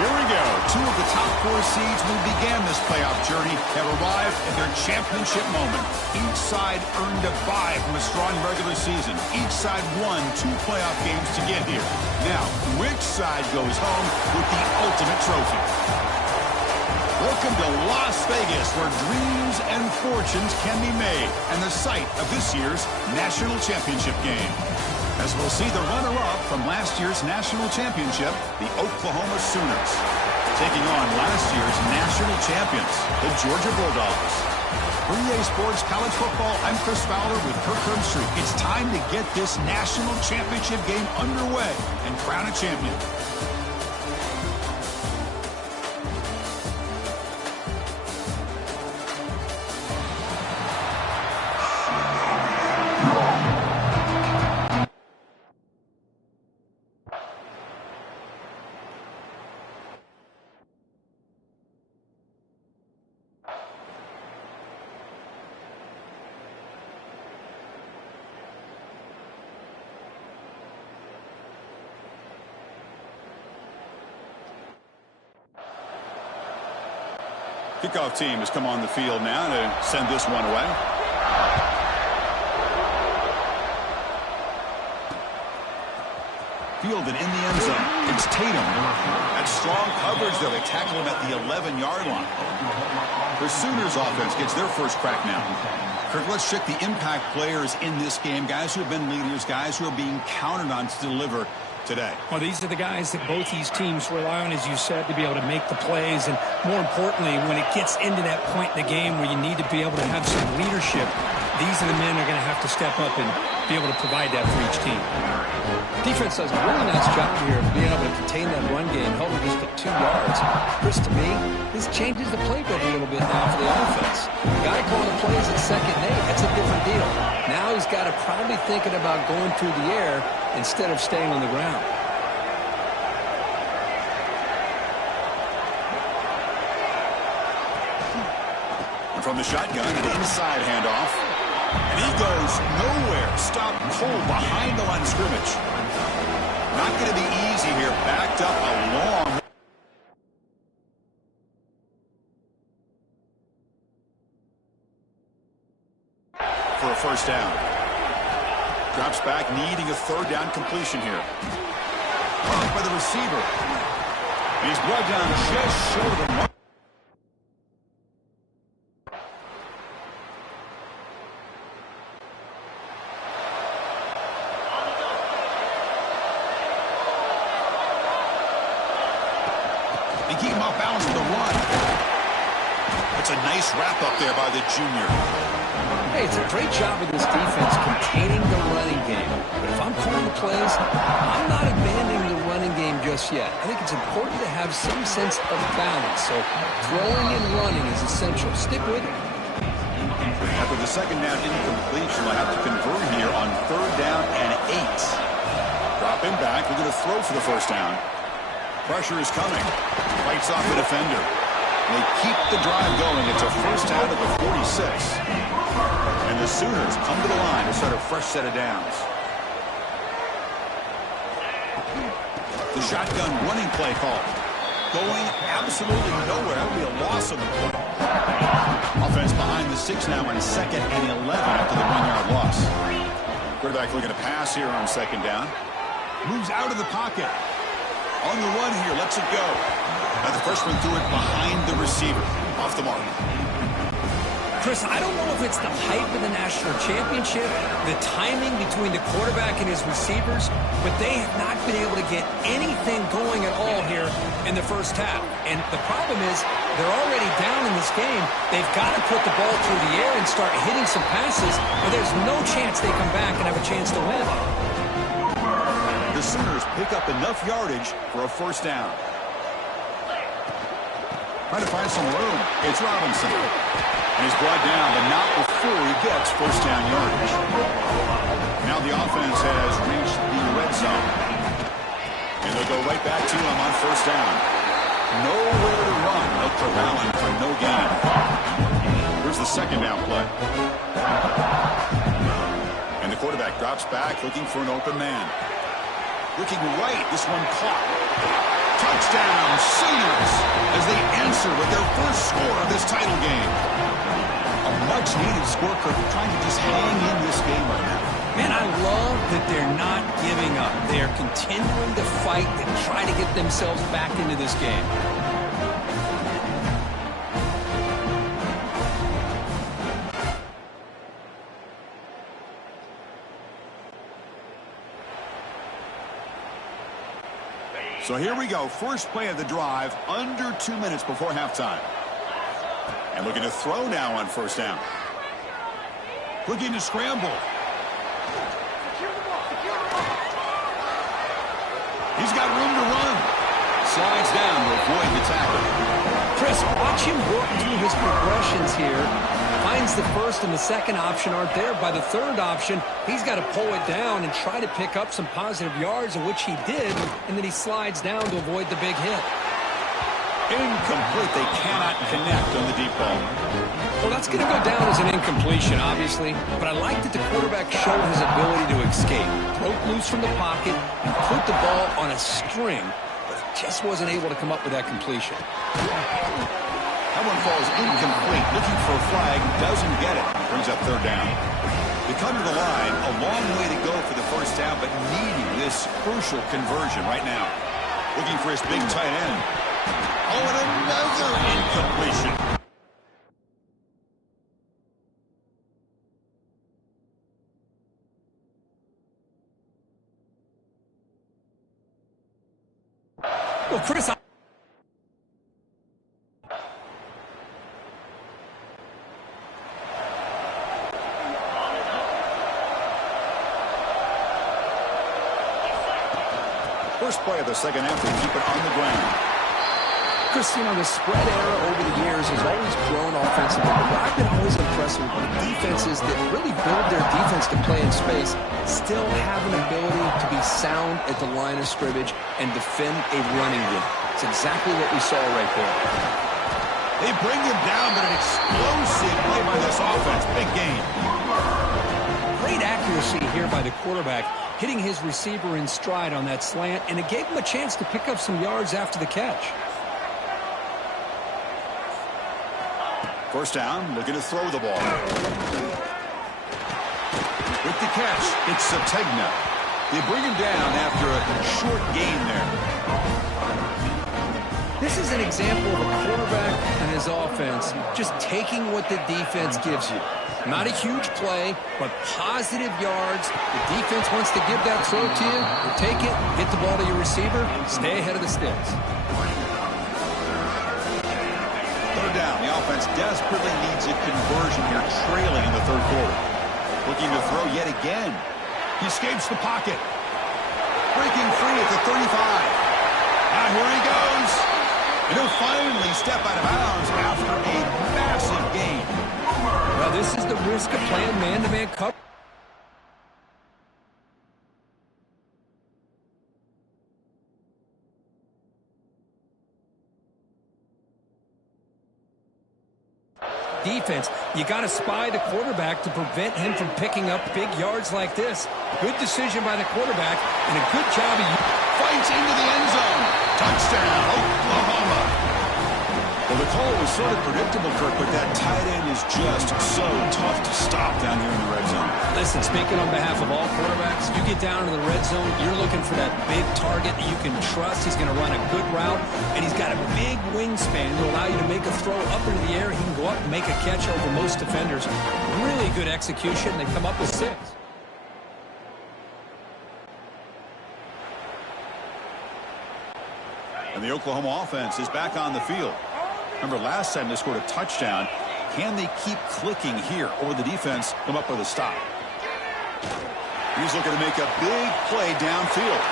Here we go. Two of the top four seeds who began this playoff journey have arrived at their championship moment. Each side earned a bye from a strong regular season. Each side won 2 playoff games to get here. Now, which side goes home with the ultimate trophy? Welcome to Las Vegas, where dreams and fortunes can be made, and the site of this year's national championship game. As we'll see the runner-up from last year's national championship, the Oklahoma Sooners, taking on last year's national champions, the Georgia Bulldogs. For EA Sports College Football, I'm Chris Fowler with Kirk Herbstreit. It's time to get this national championship game underway and crown a champion. Kickoff team has come on the field now to send this one away. Fielded in the end zone. It's Tatum. That's strong coverage, though. They tackle him at the 11-yard line. The Sooners offense gets their first crack now. Kirk, let's check the impact players in this game. Guys who have been leaders, guys who are being counted on to deliver today. Well, these are the guys that both these teams rely on, as you said, to be able to make the plays. And more importantly, when it gets into that point in the game where you need to be able to have some leadership, these are the men who are going to have to step up and be able to provide that for each team. Defense does a really nice job here of being able to contain that run game, held it just at 2 yards. Chris, to me, this changes the playbook a little bit now for the offense. The guy calling the plays at 2nd and 8, that's a different deal. Now he's got to probably thinking about going through the air instead of staying on the ground. And from the shotgun, an inside handoff. And he goes nowhere. Stopped cold behind the line of scrimmage. Not going to be easy here. Backed up a long. For a first down. Drops back, needing a 3rd down completion here. Caught by the receiver. He's brought down just short of the mark. They keep him off balance with the run. That's a nice wrap up there by the junior. Hey, it's a great job of this defense containing the running game. But if I'm calling the plays, I'm not abandoning the running game just yet. I think it's important to have some sense of balance. So throwing and running is essential. Stick with it. After the 2nd down incompletion, they'll have to convert here on 3rd down and 8. Drop him back. We're going to throw for the first down. Pressure is coming. Fights off the defender. They keep the drive going. It's a first down at the 46. And the Sooners come to the line to start a fresh set of downs. The shotgun running play call. Going absolutely nowhere. That would be a loss on the play. Offense behind the 6 now on 2nd and 11 after the 1-yard loss. Quarterback looking to pass here on 2nd down. Moves out of the pocket. On the run here, lets it go. Now the freshman threw it behind the receiver. Off the mark. Chris, I don't know if it's the hype of the national championship, the timing between the quarterback and his receivers, but they have not been able to get anything going at all here in the first half. And the problem is they're already down in this game. They've got to put the ball through the air and start hitting some passes, or there's no chance they come back and have a chance to win. The Sooners pick up enough yardage for a first down. Trying to find some room. It's Robinson. And he's brought down, but not before he gets first down yardage. Now the offense has reached the red zone. And they'll go right back to him on first down. Nowhere to run. They'll corral him for no gain. Here's the 2nd down play. And the quarterback drops back, looking for an open man. Looking right, this one caught. Touchdown, Sooners, as they answer with their first score of this title game. A much-needed score, Kirk, trying to just hang in this game right now. Man, I love that they're not giving up. They are continuing to fight and try to get themselves back into this game. So here we go. First play of the drive, under 2 minutes before halftime. And looking to throw now on first down. Looking to scramble. He's got room to run. Slides down to avoid the tackle. Chris, watch him work through his progressions here. Finds the first and the second option aren't there. By the third option, he's got to pull it down and try to pick up some positive yards, of which he did, and then he slides down to avoid the big hit. Incomplete. They cannot connect on the deep ball. Well, that's going to go down as an incompletion, obviously, but I like that the quarterback showed his ability to escape. Broke loose from the pocket and put the ball on a string, but he just wasn't able to come up with that completion. That one falls incomplete. Looking for a flag, doesn't get it. Brings up third down. They come to the line, a long way to go for the first down, but needing this crucial conversion right now. Looking for his big tight end. Oh, and another incompletion. Well, Chris, First play of the second half, they keep it on the ground. Chris, you know, the spread era over the years has always grown offensively, but I've been always impressed with defenses that really build their defense to play in space, still have an ability to be sound at the line of scrimmage and defend a running game. It's exactly what we saw right there. They bring him down, but an explosive play by this offense. Big gain. Great accuracy here by the quarterback, hitting his receiver in stride on that slant, and it gave him a chance to pick up some yards after the catch. First down, looking to throw the ball. With the catch, it's Sategna. They bring him down after a short gain there. This is an example of a quarterback and his offense just taking what the defense gives you. Not a huge play, but positive yards. The defense wants to give that throw to you. You take it, get the ball to your receiver, stay ahead of the sticks. Third down, the offense desperately needs a conversion here, trailing in the third quarter. Looking to throw yet again. He escapes the pocket. Breaking free at the 35. Now here he goes. And he'll finally step out of bounds after a massive gain. Well, this is the risk of playing man-to-man coverage. Defense, you got to spy the quarterback to prevent him from picking up big yards like this. Good decision by the quarterback, and a good job of fights into the end zone. Touchdown, Oklahoma. Well, the call was sort of predictable, Kirk, but that tight end is just so tough to stop down here in the red zone. Listen, speaking on behalf of all quarterbacks, you get down to the red zone, you're looking for that big target that you can trust. He's going to run a good route, and he's got a big wingspan to allow you to make a throw up into the air. He can go up and make a catch over most defenders. Really good execution. They come up with 6. And the Oklahoma offense is back on the field. Remember, last time they scored a touchdown. Can they keep clicking here, or the defense come up with a stop? He's looking to make a big play downfield.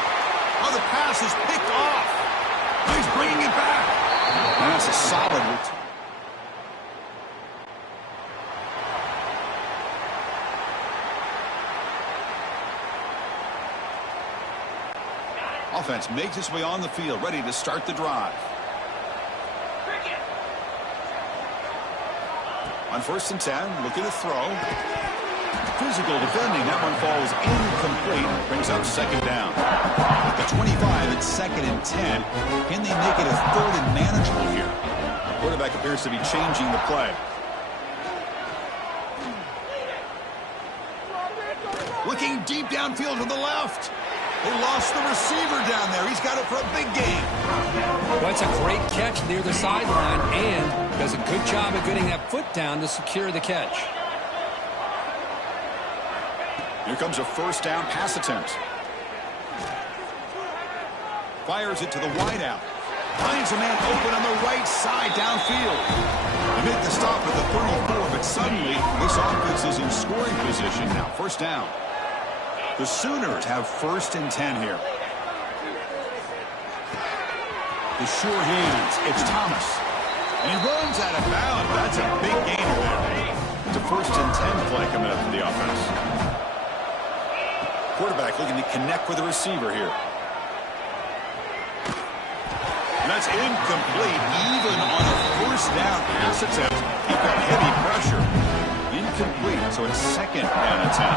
Oh, the pass is picked off. He's bringing it back. And that's a solid return. Offense makes its way on the field, ready to start the drive. On 1st and 10, looking to throw. Physical defending. That one falls incomplete. Brings up second down. The 25 at 2nd and 10. Can they make it a 3rd and manageable here? Quarterback appears to be changing the play. Looking deep downfield to the left. They lost the receiver down there. He's got it for a big game. Well, it's a great catch near the sideline and does a good job of getting that foot down to secure the catch. Here comes a 1st down pass attempt. Fires it to the wideout. Finds a man open on the right side downfield. They make the stop at the 34, but suddenly this offense is in scoring position now. 1st down. The Sooners have 1st and 10 here. The sure hands. It's Thomas. And he runs out of bounds. That's a big gainer there. It's a 1st and 10 play coming up for the offense. Quarterback looking to connect with the receiver here. And that's incomplete. Even on a 1st down pass attempt, he got heavy pressure. Incomplete. So it's 2nd down and 10.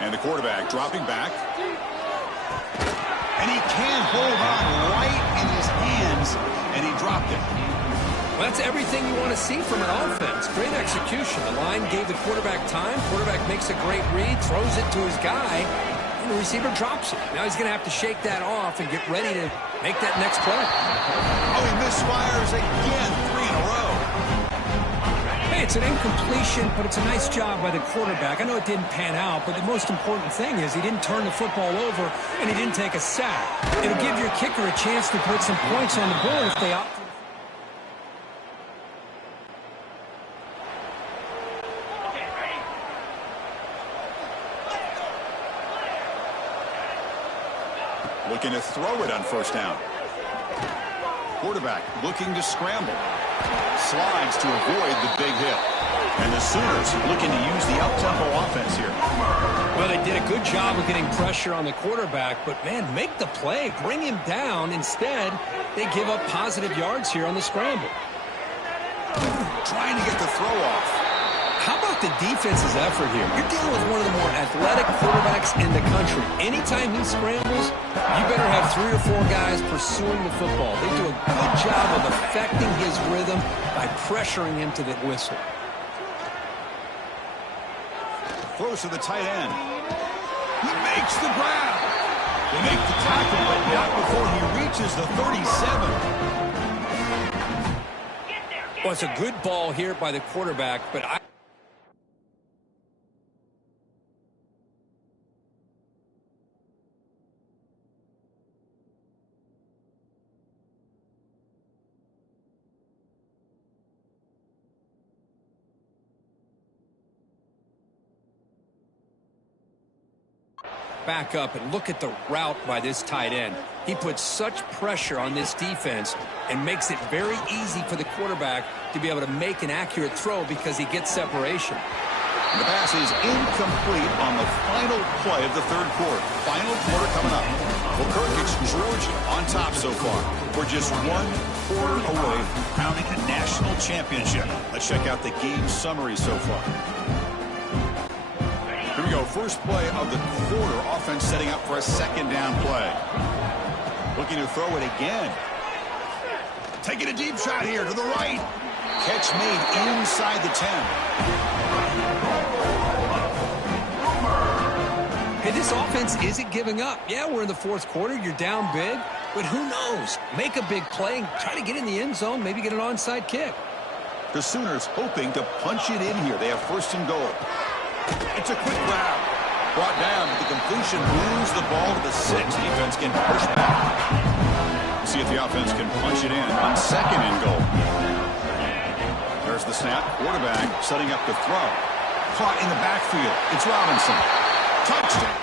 And the quarterback dropping back. And he can't hold on right in his hands, and he dropped it. Well, that's everything you want to see from an offense. Great execution. The line gave the quarterback time. Quarterback makes a great read, throws it to his guy, and the receiver drops it. Now he's going to have to shake that off and get ready to make that next play. Oh, he misfires again, 3 in a row. Hey, it's an incompletion, but it's a nice job by the quarterback. I know it didn't pan out, but the most important thing is he didn't turn the football over and he didn't take a sack. It'll give your kicker a chance to put some points on the board if they opt. Looking to throw it on 1st down. Quarterback looking to scramble. Slides to avoid the big hit. And the Sooners looking to use the up-tempo offense here. Well, they did a good job of getting pressure on the quarterback, but, man, make the play. Bring him down. Instead, they give up positive yards here on the scramble. Trying to get the throw off. How about the defense's effort here? You're dealing with one of the more athletic quarterbacks in the country. Anytime he scrambles, you better have 3 or 4 guys pursuing the football. They do a good job of affecting his rhythm by pressuring him to the whistle. Throws to the tight end. He makes the grab. They make the tackle, but not before he reaches the 37. Well, it's a good ball here by the quarterback, but back up and look at the route by this tight end. He puts such pressure on this defense and makes it very easy for the quarterback to be able to make an accurate throw because he gets separation. The pass is incomplete on the final play of the 3rd quarter. Final quarter coming up. Well, Kirk, it's Georgia on top so far. We're just 1 quarter away from crowning a national championship. Let's check out the game summary so far. Here we go. First play of the quarter. Offense setting up for a 2nd down play. Looking to throw it again. Taking a deep shot here to the right. Catch made inside the 10. Hey, this offense isn't giving up. Yeah, we're in the 4th quarter. You're down big. But who knows? Make a big play. Try to get in the end zone. Maybe get an onside kick. The Sooners hoping to punch it in here. They have 1st and goal. It's a quick grab. Brought down. The completion moves the ball to the 6. Defense can push back. See if the offense can punch it in on 2nd and goal. There's the snap. Quarterback setting up to throw. Caught in the backfield. It's Robinson. Touchdown.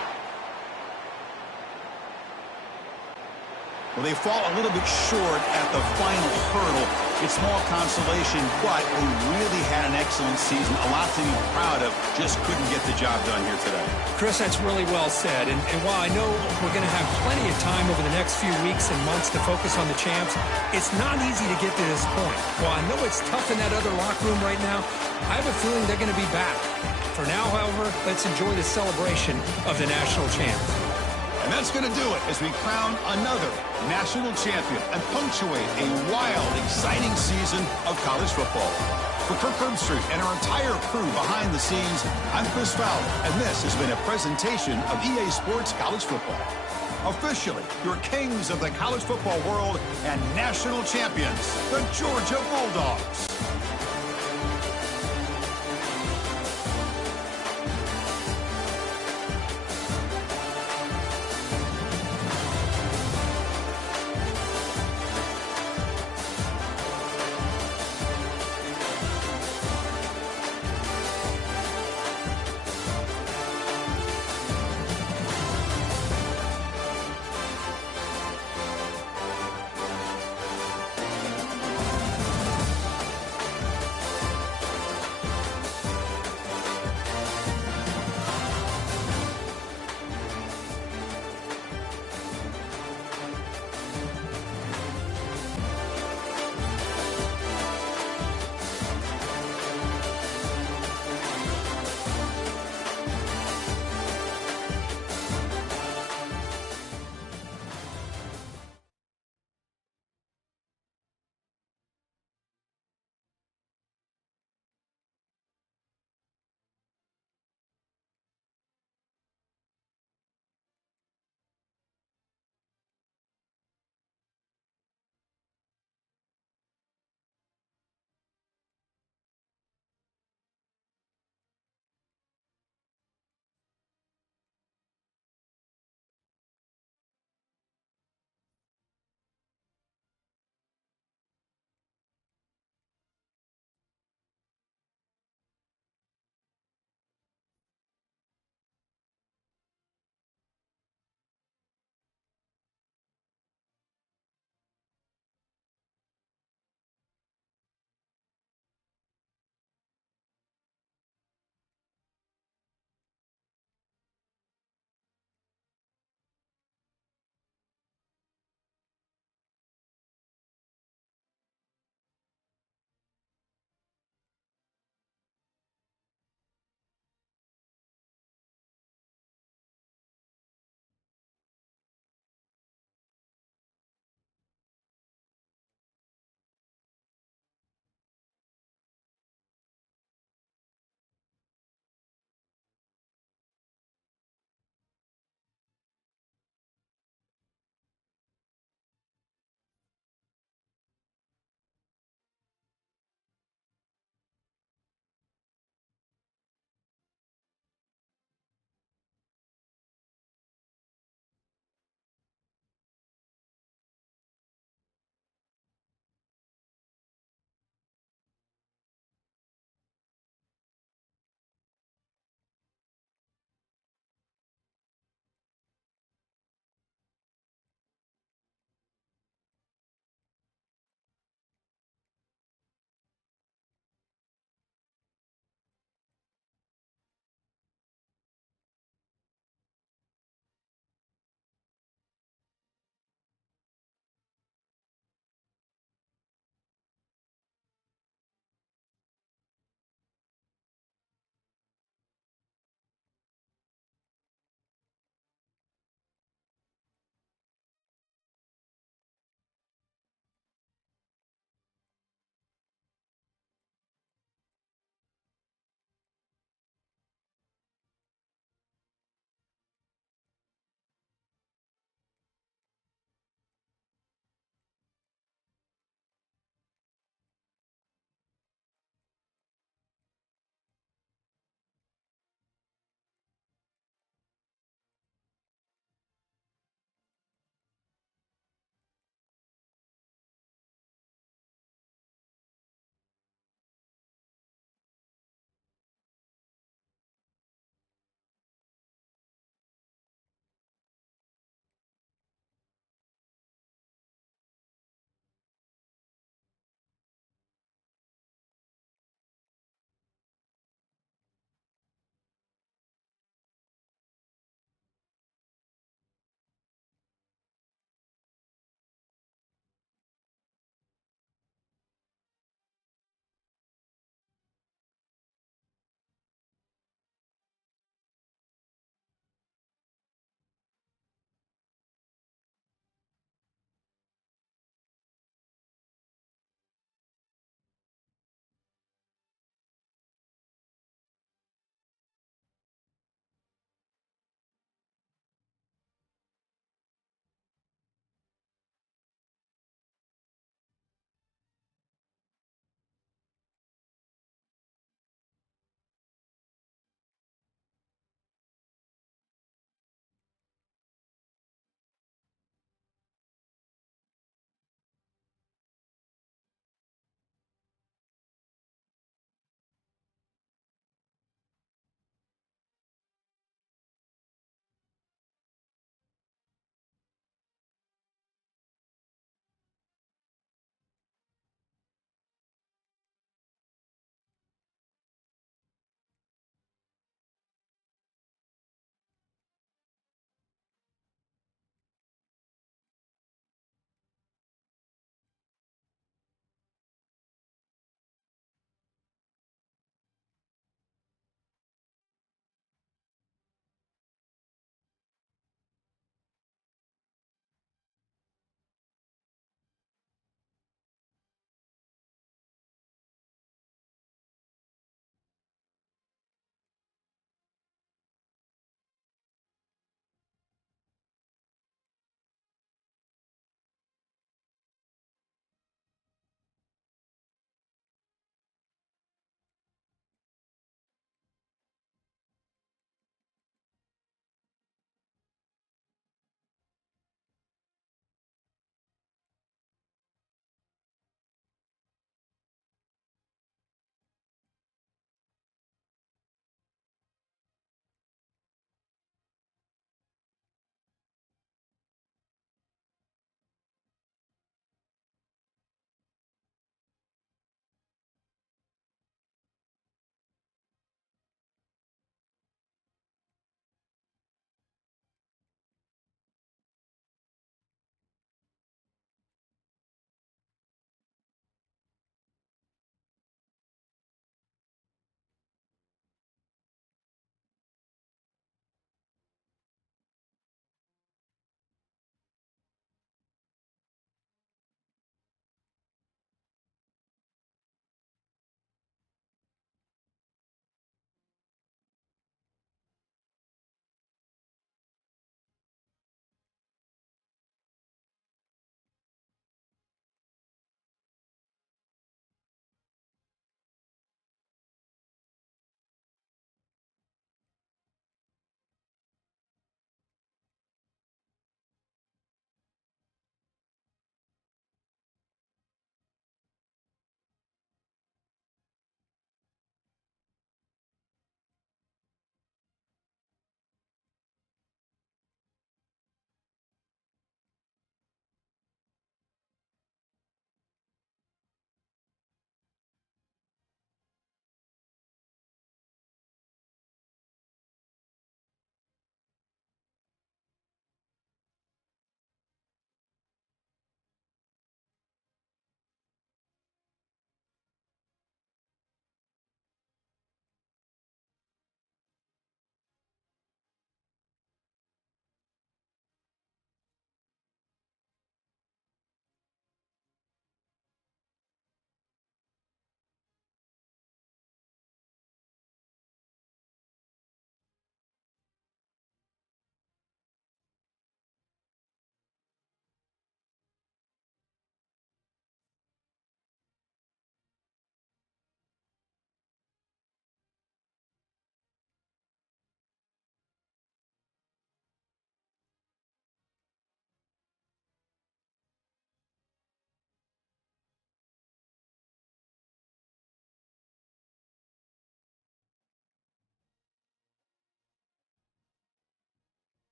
Well, they fall a little bit short at the final hurdle. It's small consolation, but they really had an excellent season. A lot to be proud of. Just couldn't get the job done here today. Chris, that's really well said. And while I know we're going to have plenty of time over the next few weeks and months to focus on the champs, it's not easy to get to this point. While I know it's tough in that other locker room right now, I have a feeling they're going to be back. For now, however, let's enjoy the celebration of the national champ. And that's going to do it as we crown another national champion and punctuate a wild, exciting season of college football. For Kirk Herbstreit and our entire crew behind the scenes, I'm Chris Fowler, and this has been a presentation of EA Sports College Football. Officially, your kings of the college football world and national champions, the Georgia Bulldogs.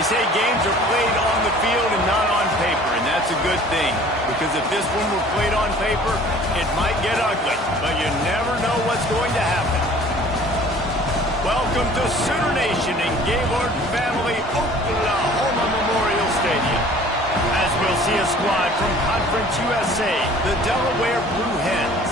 They say games are played on the field and not on paper, and that's a good thing. Because if this one were played on paper, it might get ugly, but you never know what's going to happen. Welcome to Sooner Nation in Gaylord Family Oklahoma Memorial Stadium. As we'll see a squad from Conference USA, the Delaware Blue Hens,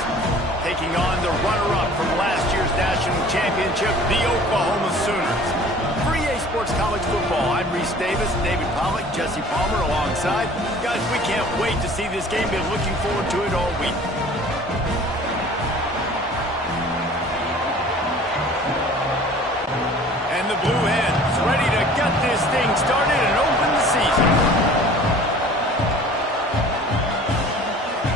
taking on the runner-up from last year's national championship, the Oklahoma Sooners. For EA Sports College Football, I'm Reese Davis, David Pollack, Jesse Palmer alongside. Guys, we can't wait to see this game. Been looking forward to it all week. And the Blue Hens ready to get this thing started and open the season.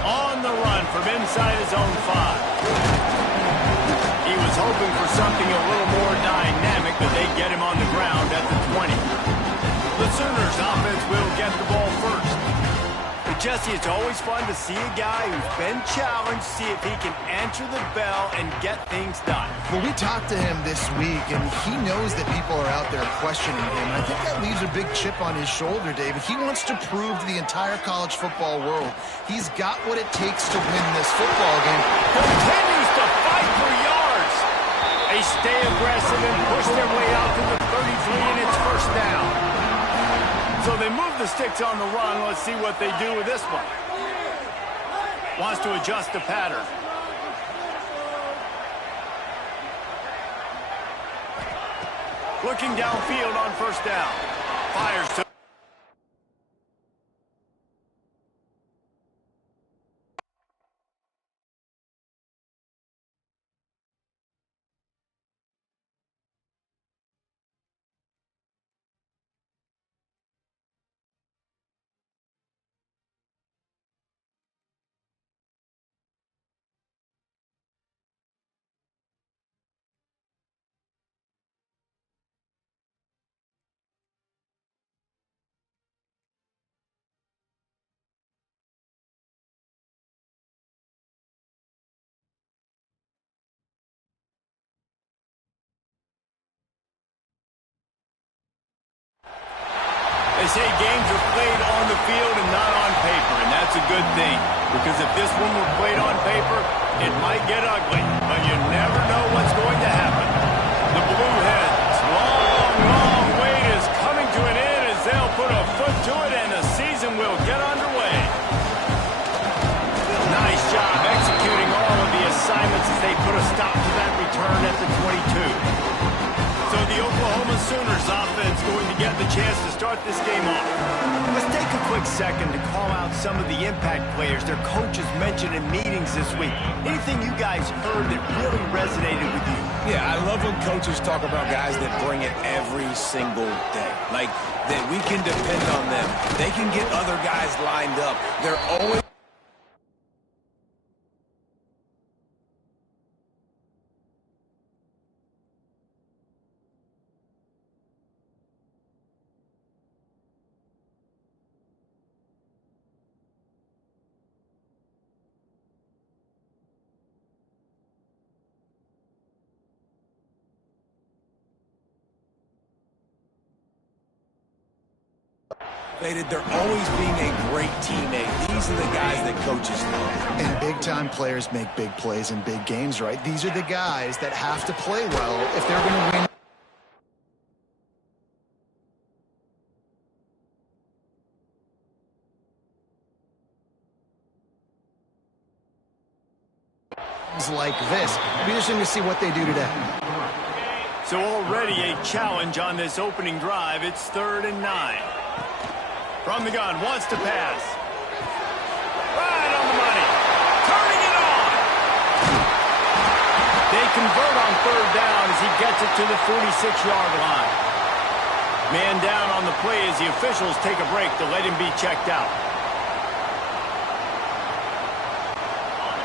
On the run from inside his own 5. He was hoping for something a little more dynamic, but they get him on the ground at the 20. The Sooners offense will get the ball first. But Jesse, it's always fun to see a guy who's been challenged, see if he can answer the bell and get things done. Well, we talked to him this week, and he knows that people are out there questioning him. And I think that leaves a big chip on his shoulder, David. He wants to prove to the entire college football world he's got what it takes to win this football game. Continues to fight for yards. They stay aggressive and push their way out to the 33, and it's first down. So they move the sticks on the run. Let's see what they do with this one. Wants to adjust the pattern. Looking downfield on first down. Fires to... They say games are played on the field and not on paper, and that's a good thing. Because if this one were played on paper, it might get ugly, but you never know what's going to happen. The Blue Hens' long wait is coming to an end as they'll put a foot to it, and the season will get underway. Nice job executing all of the assignments as they put a stop to that return at the 22. So the Oklahoma Sooners offense going to get the chance to start this game off. Let's take a quick second to call out some of the impact players their coaches mentioned in meetings this week. Anything you guys heard that really resonated with you? Yeah, I love when coaches talk about guys that bring it every single day. Like, that we can depend on them. They can get other guys lined up. They're always... They're always being a great teammate. These are the guys that coaches love. And big-time players make big plays in big games, right? These are the guys that have to play well if they're going to win. Like this. Be interesting to see what they do today. So already a challenge on this opening drive. It's 3rd and 9. From the gun, wants to pass. Right on the money. Turning it on. They convert on 3rd down as he gets it to the 46-yard line. Man down on the play as the officials take a break to let him be checked out.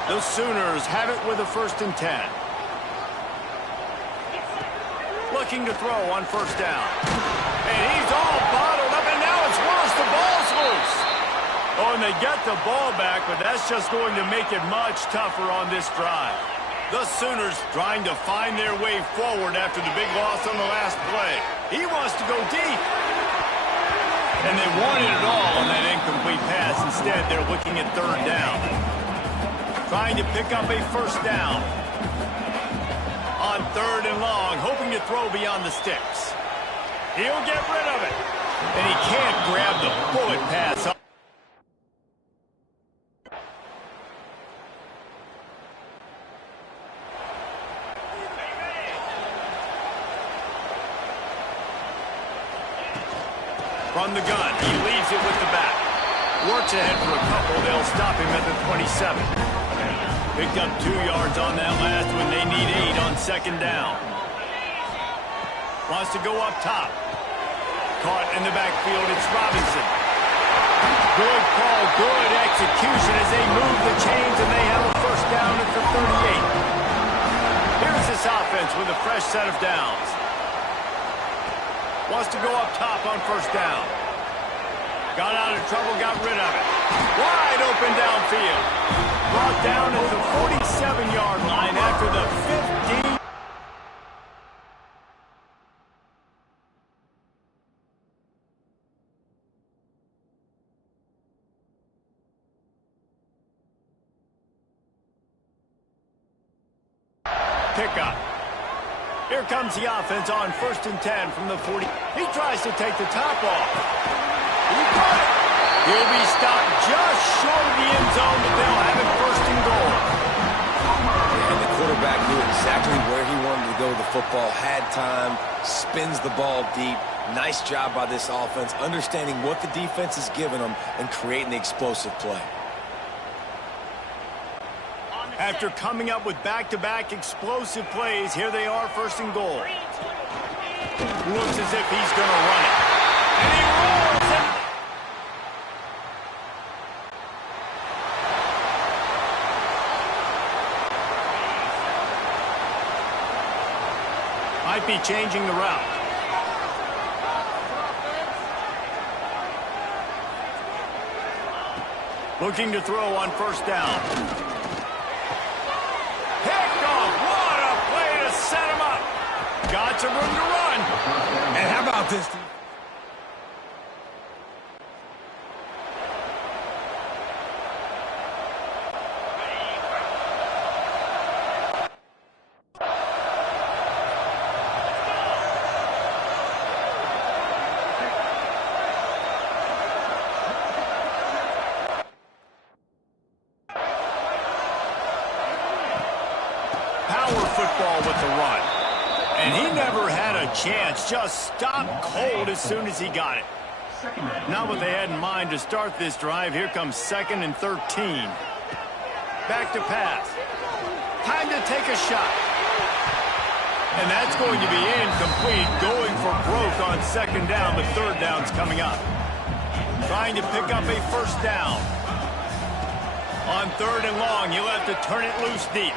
The Sooners have it with a 1st and 10. Looking to throw on 1st down. And he's all bottled up, and now it's worse. The ball's loose. Oh, and they get the ball back, but that's just going to make it much tougher on this drive. The Sooners trying to find their way forward after the big loss on the last play. He wants to go deep. And they wanted it all on that incomplete pass. Instead, they're looking at third down. Trying to pick up a first down. On third and long, hoping to throw beyond the sticks. He'll get rid of it. And he can't grab the bullet pass. From the gun, he leaves it with the back. Works ahead for a couple. They'll stop him at the 27. Picked up 2 yards on that last one. They need 8 on second down. Wants to go up top. Caught in the backfield. It's Robinson. Good call, good execution as they move the chains, and they have a first down at the 38. Here's this offense with a fresh set of downs. Wants to go up top on first down. Got out of trouble, got rid of it. Wide open downfield. Brought down at the 47-yard line after the 15. Pickup. Here comes the offense on 1st and 10 from the 40. He tries to take the top off. He got it. He'll be stopped just short of the end zone, but they'll have it 1st and goal. And the quarterback knew exactly where he wanted to go with the football, had time, spins the ball deep. Nice job by this offense, understanding what the defense is giving them and creating the explosive play. After coming up with back-to-back explosive plays, here they are 1st and goal. Looks as if he's going to run it. And he rolls it. Might be changing the route. Looking to throw on 1st down. Set him up. Got some room to run. And how about this? Football with the run. And he never had a chance. Just stopped cold as soon as he got it. Not what they had in mind to start this drive. Here comes 2nd and 13. Back to pass. Time to take a shot. And that's going to be incomplete. Going for broke on 2nd down, but 3rd down's coming up. Trying to pick up a first down. On 3rd and long, he'll have to turn it loose deep.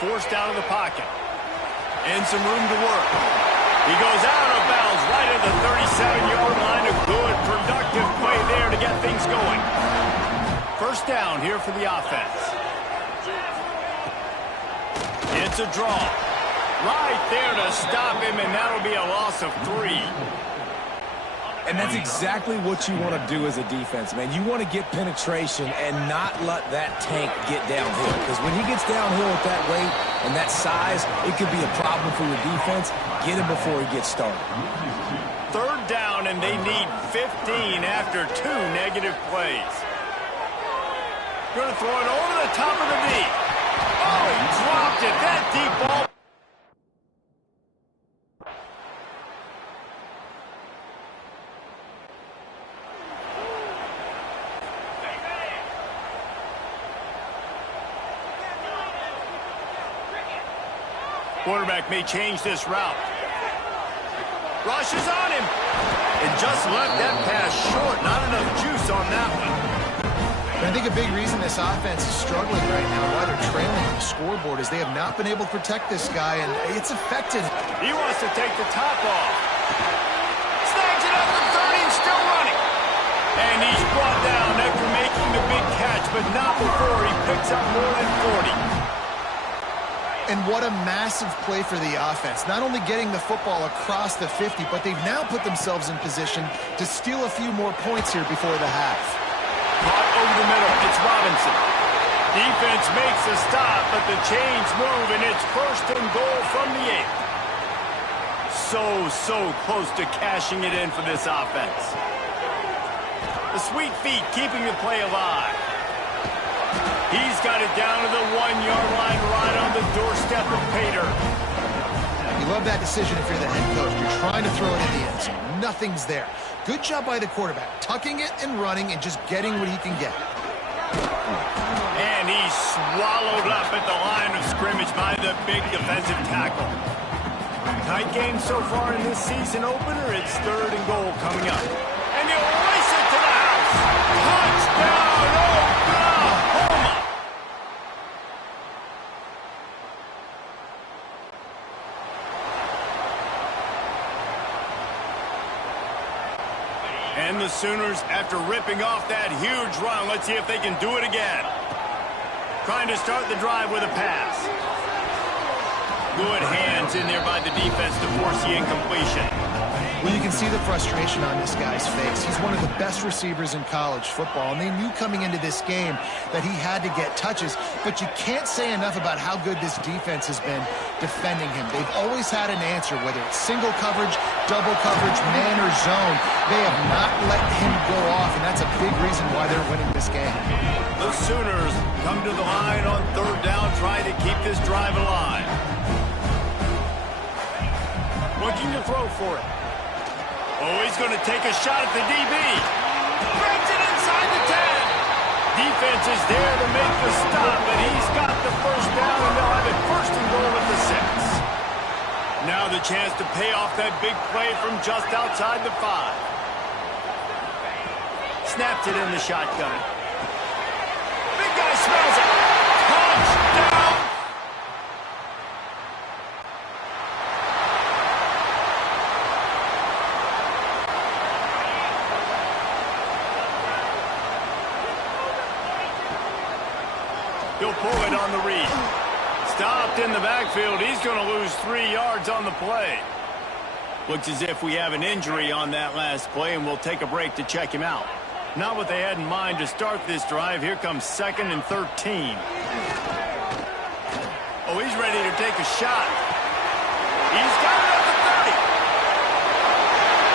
Forced out of the pocket. And some room to work. He goes out of bounds right at the 37-yard line. A good, productive play there to get things going. First down here for the offense. It's a draw. Right there to stop him, and that'll be a loss of 3. And that's exactly what you want to do as a defense, man. You want to get penetration and not let that tank get downhill. Because when he gets downhill at that weight and that size, it could be a problem for your defense. Get him before he gets started. 3rd down, and they need 15 after 2 negative plays. Going to throw it over the top of the knee. Oh, he dropped it. That deep ball. Quarterback may change this route. Rushes on him. And just left that pass short. Not enough juice on that one. I think a big reason this offense is struggling right now, why they're trailing on the scoreboard, is they have not been able to protect this guy, and it's affected. He wants to take the top off. Snags it up to 30 and still running. And he's brought down after making the big catch, but not before he picks up more than 40. And what a massive play for the offense. Not only getting the football across the 50, but they've now put themselves in position to steal a few more points here before the half. Caught over the middle. It's Robinson. Defense makes a stop, but the chains move, and it's 1st and goal from the 8. So close to cashing it in for this offense. The sweet feet keeping the play alive. He's got it down to the 1-yard line right on the doorstep of Pater. You love that decision if you're the head coach. You're trying to throw it in the end zone. Nothing's there. Good job by the quarterback, tucking it and running and just getting what he can get. And he's swallowed up at the line of scrimmage by the big defensive tackle. Tight game so far in this season opener. It's 3rd and goal coming up. And he'll race it to the house. Touchdown, Oklahoma! And the Sooners, after ripping off that huge run, let's see if they can do it again. Trying to start the drive with a pass. Good hands in there by the defense to force the incompletion. Well, you can see the frustration on this guy's face. He's one of the best receivers in college football, and they knew coming into this game that he had to get touches, but you can't say enough about how good this defense has been defending him. They've always had an answer, whether it's single coverage, double coverage, man or zone. They have not let him go off, and that's a big reason why they're winning this game. The Sooners come to the line on 3rd down, trying to keep this drive alive. Looking to throw for it. Oh, he's going to take a shot at the DB. Threads it inside the 10. Defense is there to make the stop, but he's got the 1st down, and they'll have it 1st and goal at the 6. Now the chance to pay off that big play from just outside the 5. Snapped it in the shotgun. Big guy smells it. Touchdown! He'll pull it on the read. Stopped in the backfield. He's going to lose 3 yards on the play. Looks as if we have an injury on that last play, and we'll take a break to check him out. Not what they had in mind to start this drive. Here comes 2nd and 13. Oh, he's ready to take a shot. He's got it at the 30.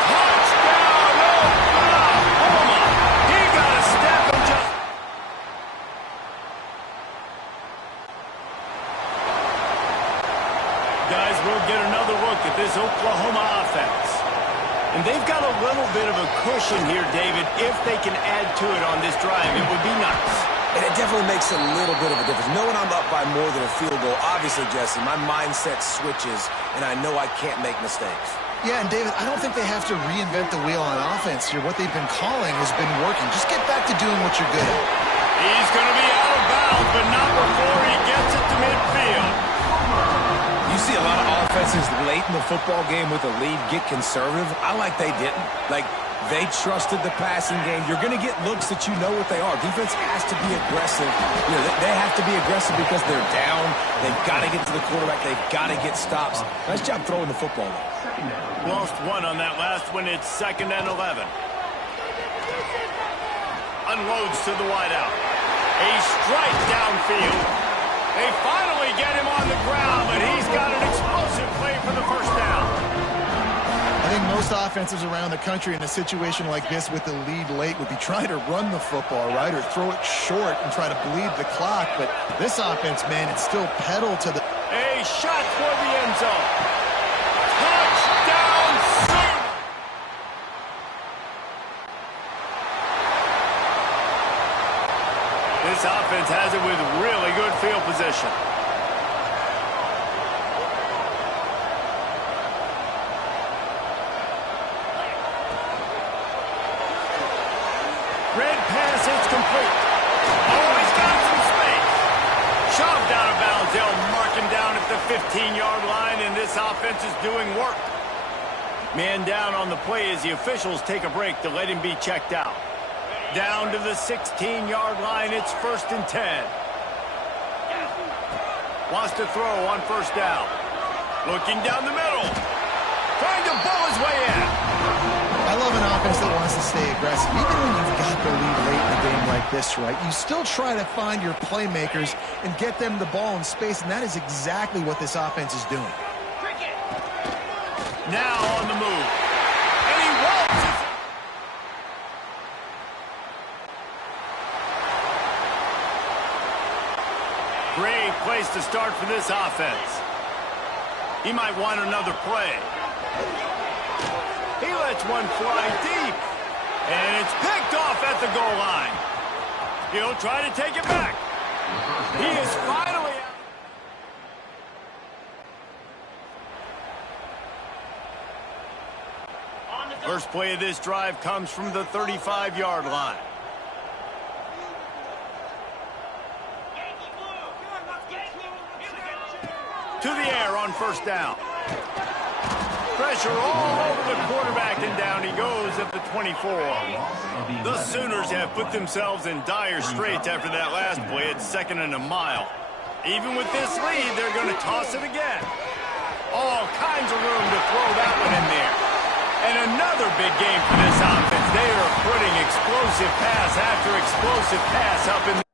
Touchdown, Oklahoma! He got a step and just... Guys, we'll get another look at this Oklahoma offense. And they've got a little bit of a cushion here, David. If they can add to it on this drive, it would be nice. And it definitely makes a little bit of a difference. Knowing I'm up by more than a field goal, obviously, Jesse, my mindset switches, and I know I can't make mistakes. Yeah, and David, I don't think they have to reinvent the wheel on offense here. What they've been calling has been working. Just get back to doing what you're good at. He's going to be out of bounds, but not before he gets it to midfield. You see a lot of offenses late in the football game with a lead get conservative. I like they didn't. Like, they trusted the passing game. You're going to get looks that you know what they are. Defense has to be aggressive. You know, they have to be aggressive because they're down. They've got to get to the quarterback. They've got to get stops. Nice job throwing the football. Lost 1 on that last one. It's 2nd and 11. Unloads to the wideout. A strike downfield. They finally get him on the ground, but he's got an explosive play for the 1st down. I think most offenses around the country in a situation like this with the lead late would be trying to run the football, right, or throw it short and try to bleed the clock. But this offense, man, it's still pedal to the... A shot for the end zone. Touchdown, Sooners! This offense has it with really good field position. Red pass, it's complete. Oh, he's got some space. Shoved out of bounds. They'll mark him down at the 15-yard line, and this offense is doing work. Man down on the play as the officials take a break to let him be checked out. Down to the 16-yard line. It's 1st and 10. Wants to throw on first down. Looking down the middle. Trying to bowl his way in. I love an offense that wants to stay aggressive. Even when you've got the lead late in a game like this, right, you still try to find your playmakers and get them the ball in space, and that is exactly what this offense is doing. Now on the move. And he waltzes. Great place to start for this offense. He might want another play. He lets one fly deep. And it's picked off at the goal line. He'll try to take it back. He is finally out. First play of this drive comes from the 35-yard line. To the air on first down. Pressure all over the quarterback, and down he goes at the 24. The Sooners have put themselves in dire straits after that last play at 2nd and a mile. Even with this lead, they're going to toss it again. All kinds of room to throw that one in there. And another big game for this offense. They are putting explosive pass after explosive pass up in